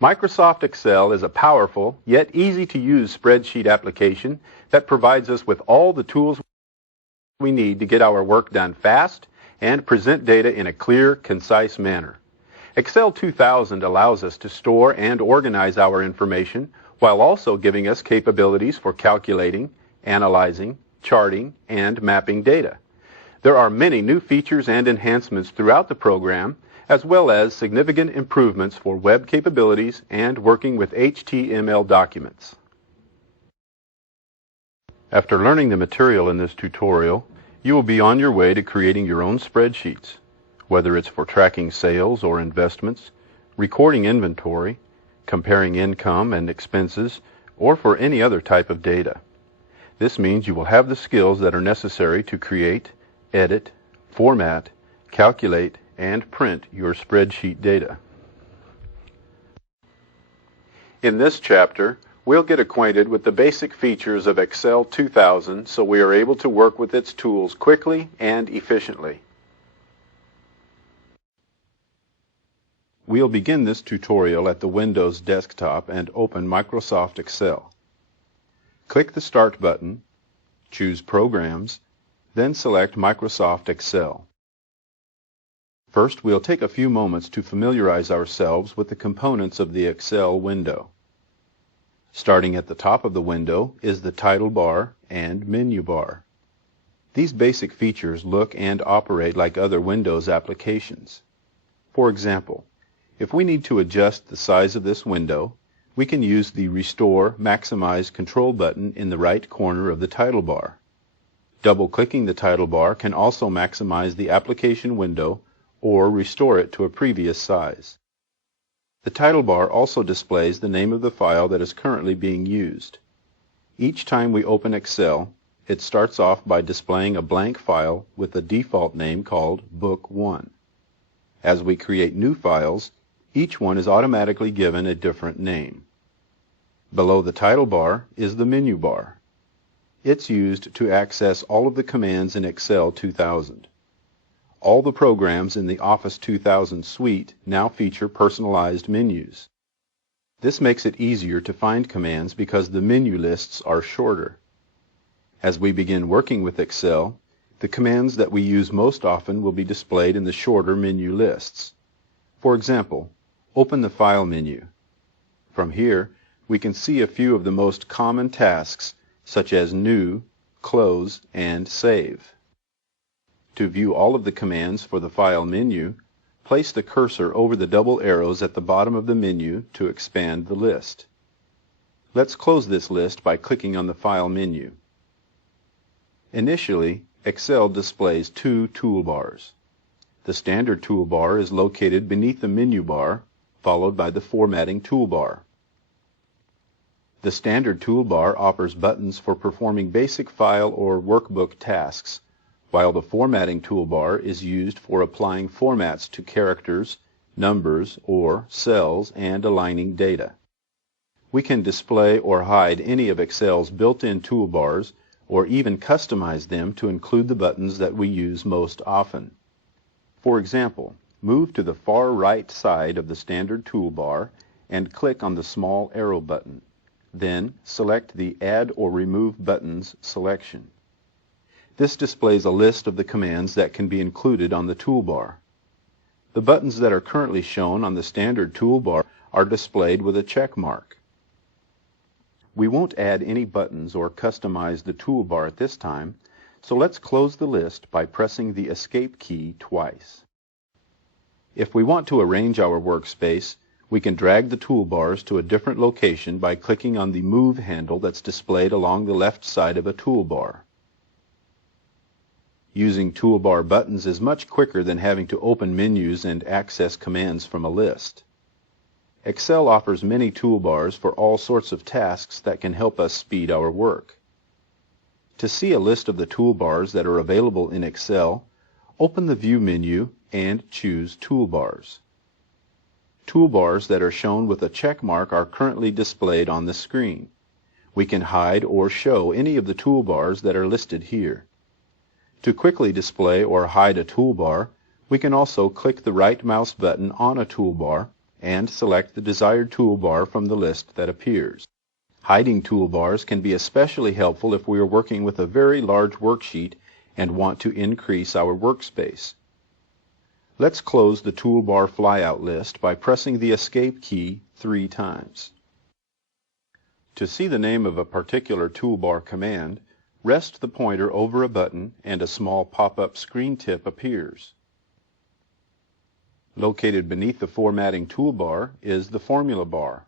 Microsoft Excel is a powerful, yet easy-to-use spreadsheet application that provides us with all the tools we need to get our work done fast and present data in a clear, concise manner. Excel 2000 allows us to store and organize our information while also giving us capabilities for calculating, analyzing, charting, and mapping data. There are many new features and enhancements throughout the program, as well as significant improvements for web capabilities and working with HTML documents. After learning the material in this tutorial, you will be on your way to creating your own spreadsheets, whether it's for tracking sales or investments, recording inventory, comparing income and expenses, or for any other type of data. This means you will have the skills that are necessary to create, edit, format, calculate, and print your spreadsheet data. In this chapter, we'll get acquainted with the basic features of Excel 2000 so we are able to work with its tools quickly and efficiently. We'll begin this tutorial at the Windows desktop and open Microsoft Excel. Click the Start button, choose Programs, then select Microsoft Excel. First, we'll take a few moments to familiarize ourselves with the components of the Excel window. Starting at the top of the window is the title bar and menu bar. These basic features look and operate like other Windows applications. For example, if we need to adjust the size of this window, we can use the Restore Maximize Control button in the right corner of the title bar. Double-clicking the title bar can also maximize the application window or restore it to a previous size. The title bar also displays the name of the file that is currently being used. Each time we open Excel, it starts off by displaying a blank file with a default name called Book 1. As we create new files, each one is automatically given a different name. Below the title bar is the menu bar. It's used to access all of the commands in Excel 2000. All the programs in the Office 2000 suite now feature personalized menus. This makes it easier to find commands because the menu lists are shorter. As we begin working with Excel, the commands that we use most often will be displayed in the shorter menu lists. For example, open the File menu. From here, we can see a few of the most common tasks such as New, Close, and Save. To view all of the commands for the File menu, place the cursor over the double arrows at the bottom of the menu to expand the list. Let's close this list by clicking on the File menu. Initially, Excel displays two toolbars. The Standard toolbar is located beneath the menu bar, followed by the Formatting toolbar. The Standard toolbar offers buttons for performing basic file or workbook tasks, while the Formatting toolbar is used for applying formats to characters, numbers, or cells and aligning data. We can display or hide any of Excel's built-in toolbars or even customize them to include the buttons that we use most often. For example, move to the far right side of the Standard toolbar and click on the small arrow button. Then select the Add or Remove Buttons selection. This displays a list of the commands that can be included on the toolbar. The buttons that are currently shown on the Standard toolbar are displayed with a check mark. We won't add any buttons or customize the toolbar at this time, so let's close the list by pressing the Escape key twice. If we want to arrange our workspace, we can drag the toolbars to a different location by clicking on the Move handle that's displayed along the left side of a toolbar. Using toolbar buttons is much quicker than having to open menus and access commands from a list. Excel offers many toolbars for all sorts of tasks that can help us speed our work. To see a list of the toolbars that are available in Excel, open the View menu and choose Toolbars. Toolbars that are shown with a check mark are currently displayed on the screen. We can hide or show any of the toolbars that are listed here. To quickly display or hide a toolbar, we can also click the right mouse button on a toolbar and select the desired toolbar from the list that appears. Hiding toolbars can be especially helpful if we are working with a very large worksheet and want to increase our workspace. Let's close the toolbar flyout list by pressing the Escape key 3 times. To see the name of a particular toolbar command, rest the pointer over a button and a small pop-up screen tip appears. Located beneath the formatting toolbar is the formula bar.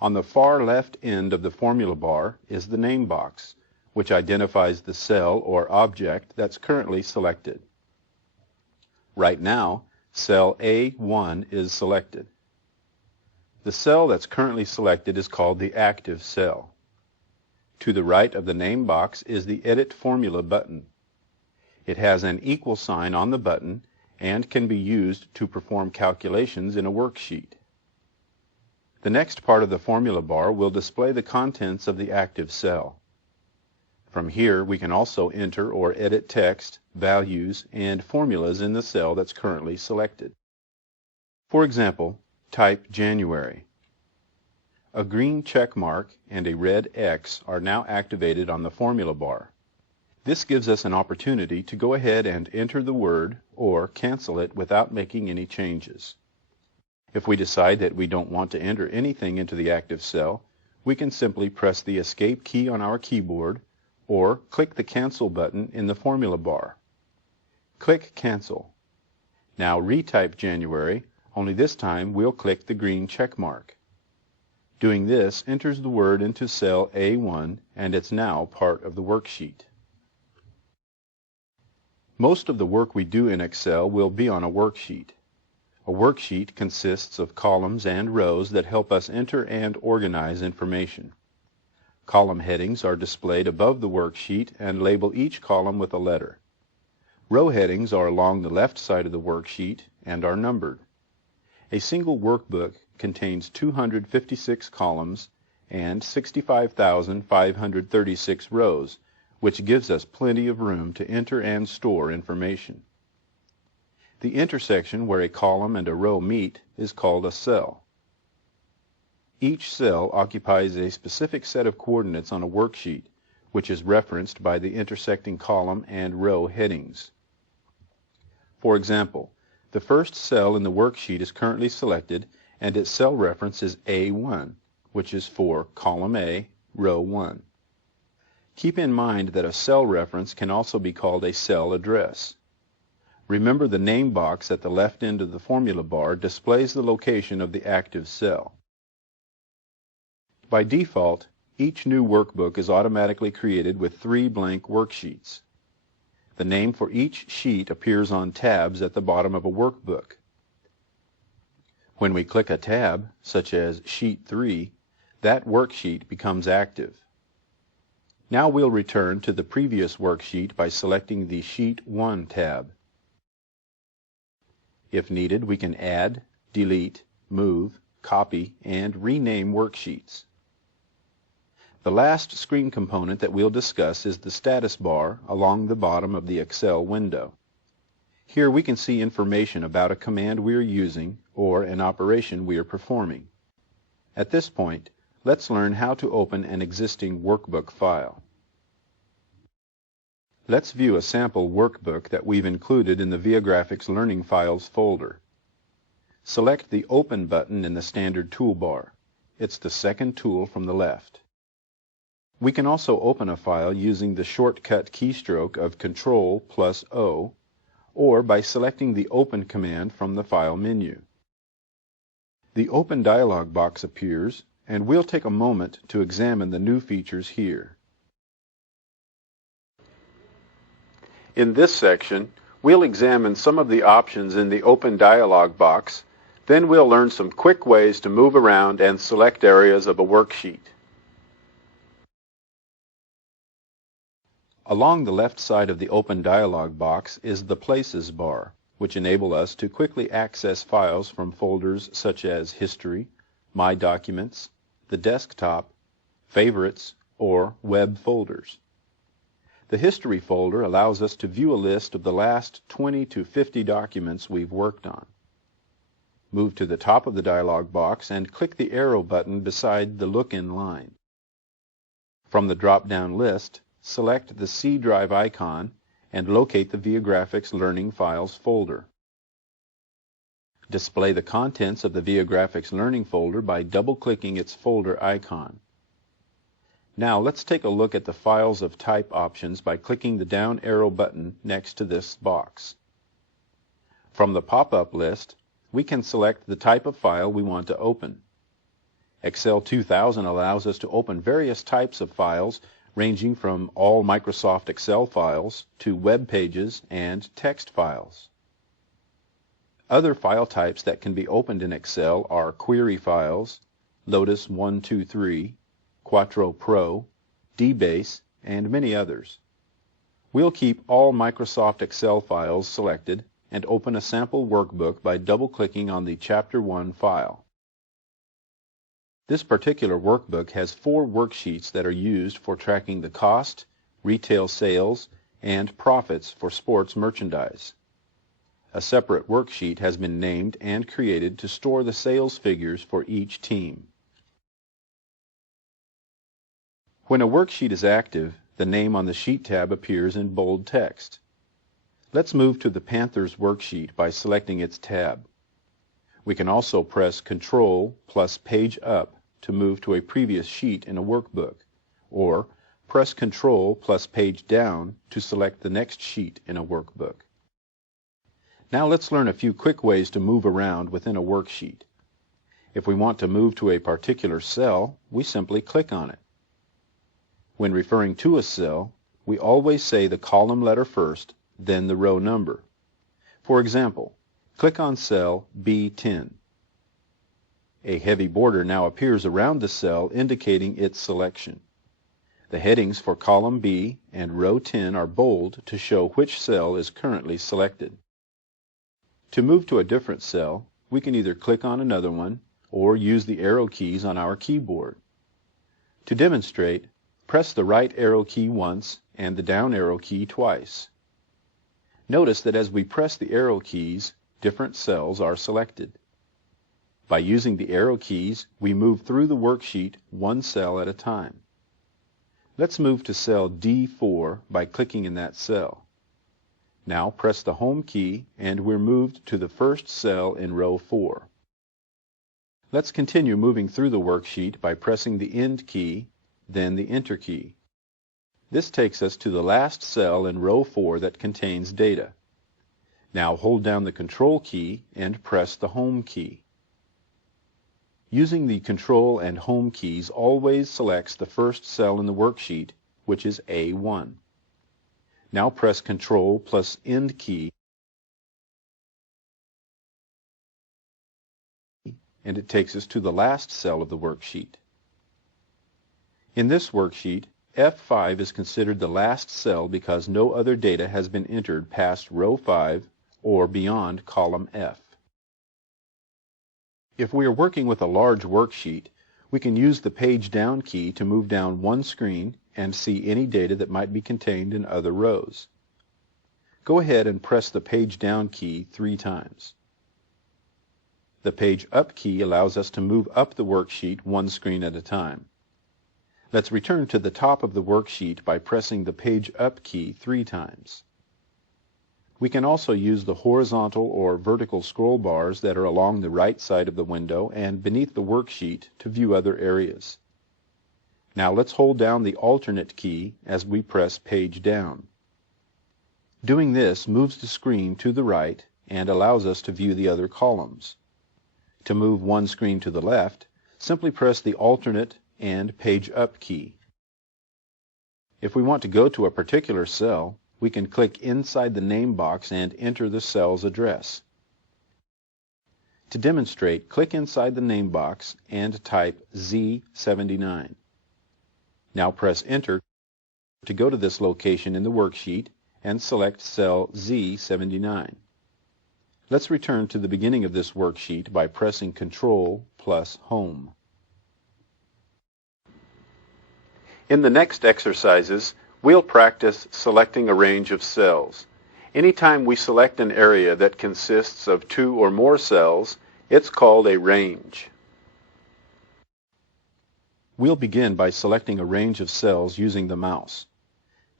On the far left end of the formula bar is the name box, which identifies the cell or object that's currently selected. Right now, cell A1 is selected. The cell that's currently selected is called the active cell. To the right of the name box is the Edit Formula button. It has an equal sign on the button and can be used to perform calculations in a worksheet. The next part of the formula bar will display the contents of the active cell. From here, we can also enter or edit text, values, and formulas in the cell that's currently selected. For example, type January. A green check mark and a red X are now activated on the formula bar. This gives us an opportunity to go ahead and enter the word or cancel it without making any changes. If we decide that we don't want to enter anything into the active cell, we can simply press the Escape key on our keyboard or click the Cancel button in the formula bar. Click Cancel. Now retype January, only this time we'll click the green check mark. Doing this enters the word into cell A1 and it's now part of the worksheet. Most of the work we do in Excel will be on a worksheet. A worksheet consists of columns and rows that help us enter and organize information. Column headings are displayed above the worksheet and label each column with a letter. Row headings are along the left side of the worksheet and are numbered. A single workbook contains 256 columns and 65,536 rows, which gives us plenty of room to enter and store information. The intersection where a column and a row meet is called a cell. Each cell occupies a specific set of coordinates on a worksheet, which is referenced by the intersecting column and row headings. For example, the first cell in the worksheet is currently selected and its cell reference is A1, which is for column A, row 1. Keep in mind that a cell reference can also be called a cell address. Remember, the name box at the left end of the formula bar displays the location of the active cell. By default, each new workbook is automatically created with 3 blank worksheets. The name for each sheet appears on tabs at the bottom of a workbook. When we click a tab, such as Sheet 3, that worksheet becomes active. Now we'll return to the previous worksheet by selecting the Sheet 1 tab. If needed, we can add, delete, move, copy, and rename worksheets. The last screen component that we'll discuss is the status bar along the bottom of the Excel window. Here we can see information about a command we are using or an operation we are performing. At this point, let's learn how to open an existing workbook file. Let's view a sample workbook that we've included in the Viagrafix Learning Files folder. Select the Open button in the standard toolbar. It's the second tool from the left. We can also open a file using the shortcut keystroke of Ctrl+O, or by selecting the Open command from the File menu. The Open dialog box appears, and we'll take a moment to examine the new features here. In this section, we'll examine some of the options in the Open dialog box, then we'll learn some quick ways to move around and select areas of a worksheet. Along the left side of the Open dialog box is the Places bar, which enable us to quickly access files from folders such as History, My Documents, the Desktop, Favorites, or Web folders. The History folder allows us to view a list of the last 20 to 50 documents we've worked on. Move to the top of the dialog box and click the arrow button beside the Look-in line. From the drop-down list, select the C drive icon and locate the Viagrafix Learning Files folder. Display the contents of the Viagrafix Learning folder by double-clicking its folder icon. Now let's take a look at the Files of Type options by clicking the down arrow button next to this box. From the pop-up list, we can select the type of file we want to open. Excel 2000 allows us to open various types of files ranging from all Microsoft Excel files to web pages and text files. Other file types that can be opened in Excel are query files, Lotus 123, Quattro Pro, DBase, and many others. We'll keep all Microsoft Excel files selected and open a sample workbook by double-clicking on the Chapter 1 file. This particular workbook has 4 worksheets that are used for tracking the cost, retail sales, and profits for sports merchandise. A separate worksheet has been named and created to store the sales figures for each team. When a worksheet is active, the name on the Sheet tab appears in bold text. Let's move to the Panthers worksheet by selecting its tab. We can also press Ctrl plus Page Up to move to a previous sheet in a workbook, or press Ctrl plus Page Down to select the next sheet in a workbook. Now let's learn a few quick ways to move around within a worksheet. If we want to move to a particular cell, we simply click on it. When referring to a cell, we always say the column letter first, then the row number. For example, click on cell B10. A heavy border now appears around the cell indicating its selection. The headings for column B and row 10 are bold to show which cell is currently selected. To move to a different cell, we can either click on another one or use the arrow keys on our keyboard. To demonstrate, press the right arrow key once and the down arrow key twice. Notice that as we press the arrow keys, different cells are selected. By using the arrow keys, we move through the worksheet one cell at a time. Let's move to cell D4 by clicking in that cell. Now press the Home key and we're moved to the first cell in row 4. Let's continue moving through the worksheet by pressing the End key, then the Enter key. This takes us to the last cell in row 4 that contains data. Now hold down the Control key and press the Home key. Using the Control and Home keys always selects the first cell in the worksheet, which is A1. Now press Control plus End key and it takes us to the last cell of the worksheet. In this worksheet, F5 is considered the last cell because no other data has been entered past row 5 or beyond column F. If we are working with a large worksheet, we can use the Page Down key to move down one screen and see any data that might be contained in other rows. Go ahead and press the Page Down key 3 times. The Page Up key allows us to move up the worksheet one screen at a time. Let's return to the top of the worksheet by pressing the Page Up key 3 times. We can also use the horizontal or vertical scroll bars that are along the right side of the window and beneath the worksheet to view other areas. Now let's hold down the Alternate key as we press Page Down. Doing this moves the screen to the right and allows us to view the other columns. To move one screen to the left, simply press the Alternate and Page Up key. If we want to go to a particular cell, we can click inside the name box and enter the cell's address. To demonstrate, click inside the name box and type Z79. Now press Enter to go to this location in the worksheet and select cell Z79. Let's return to the beginning of this worksheet by pressing Control plus Home. In the next exercises, we'll practice selecting a range of cells. Anytime we select an area that consists of 2 or more cells, It's called a range. We'll begin by selecting a range of cells using the mouse.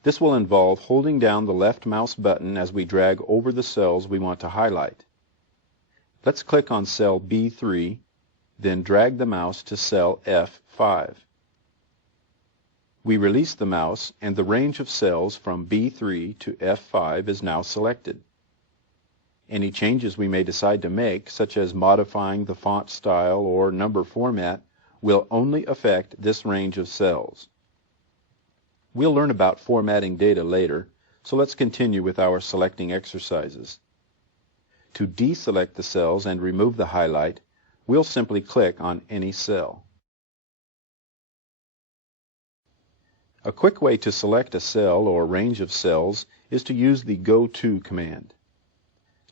This will involve holding down the left mouse button as we drag over the cells we want to highlight. Let's click on cell B3, then drag the mouse to cell F5. We release the mouse and the range of cells from B3 to F5 is now selected. Any changes we may decide to make, such as modifying the font style or number format, will only affect this range of cells. We'll learn about formatting data later, so let's continue with our selecting exercises. To deselect the cells and remove the highlight, we'll simply click on any cell. A quick way to select a cell or range of cells is to use the Go To command.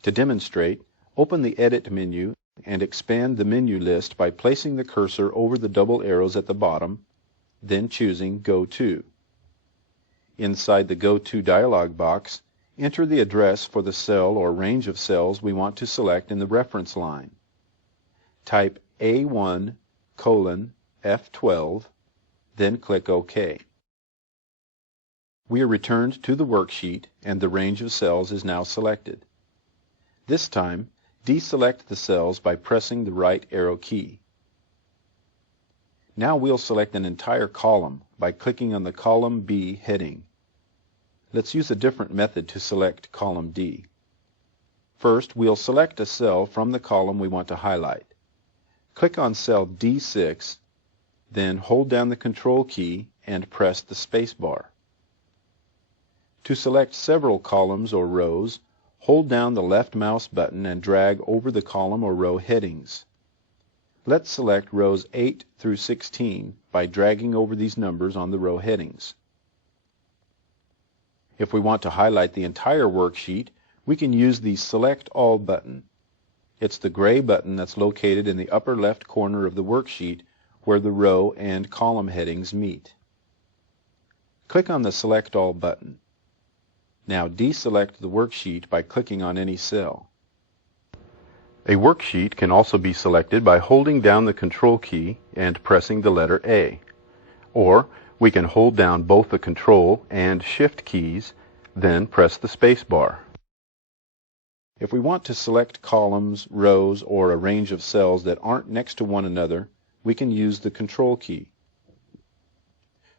To demonstrate, open the Edit menu and expand the menu list by placing the cursor over the double arrows at the bottom, then choosing Go To. Inside the Go To dialog box, enter the address for the cell or range of cells we want to select in the reference line. Type A1:F12, then click OK. We are returned to the worksheet and the range of cells is now selected. This time, deselect the cells by pressing the right arrow key. Now we'll select an entire column by clicking on the Column B heading. Let's use a different method to select Column D. First, we'll select a cell from the column we want to highlight. Click on cell D6, then hold down the Control key and press the space bar. To select several columns or rows, hold down the left mouse button and drag over the column or row headings. Let's select rows 8 through 16 by dragging over these numbers on the row headings. If we want to highlight the entire worksheet, we can use the Select All button. It's the gray button that's located in the upper left corner of the worksheet where the row and column headings meet. Click on the Select All button. Now deselect the worksheet by clicking on any cell. A worksheet can also be selected by holding down the Control key and pressing the letter A. Or we can hold down both the Control and Shift keys, then press the space bar. If we want to select columns, rows, or a range of cells that aren't next to one another, we can use the Control key.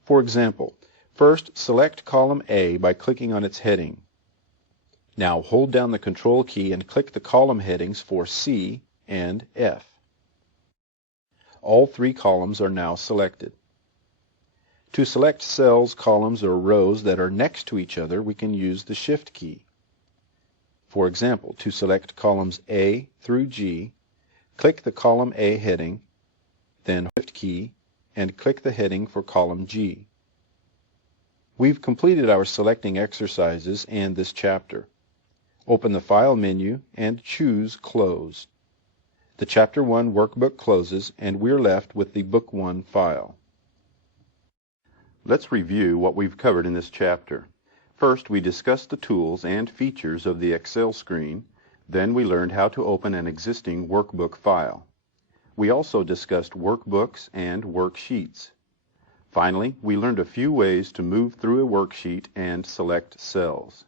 For example, first select column A by clicking on its heading. Now hold down the Control key and click the column headings for C and F. All three columns are now selected. To select cells, columns, or rows that are next to each other, we can use the Shift key. For example, to select columns A through G, click the column A heading, then Shift key, and click the heading for column G. We've completed our selecting exercises and this chapter. Open the File menu and choose Close. The Chapter 1 workbook closes and we're left with the Book 1 file. Let's review what we've covered in this chapter. First, we discussed the tools and features of the Excel screen. Then we learned how to open an existing workbook file. We also discussed workbooks and worksheets. Finally, we learned a few ways to move through a worksheet and select cells.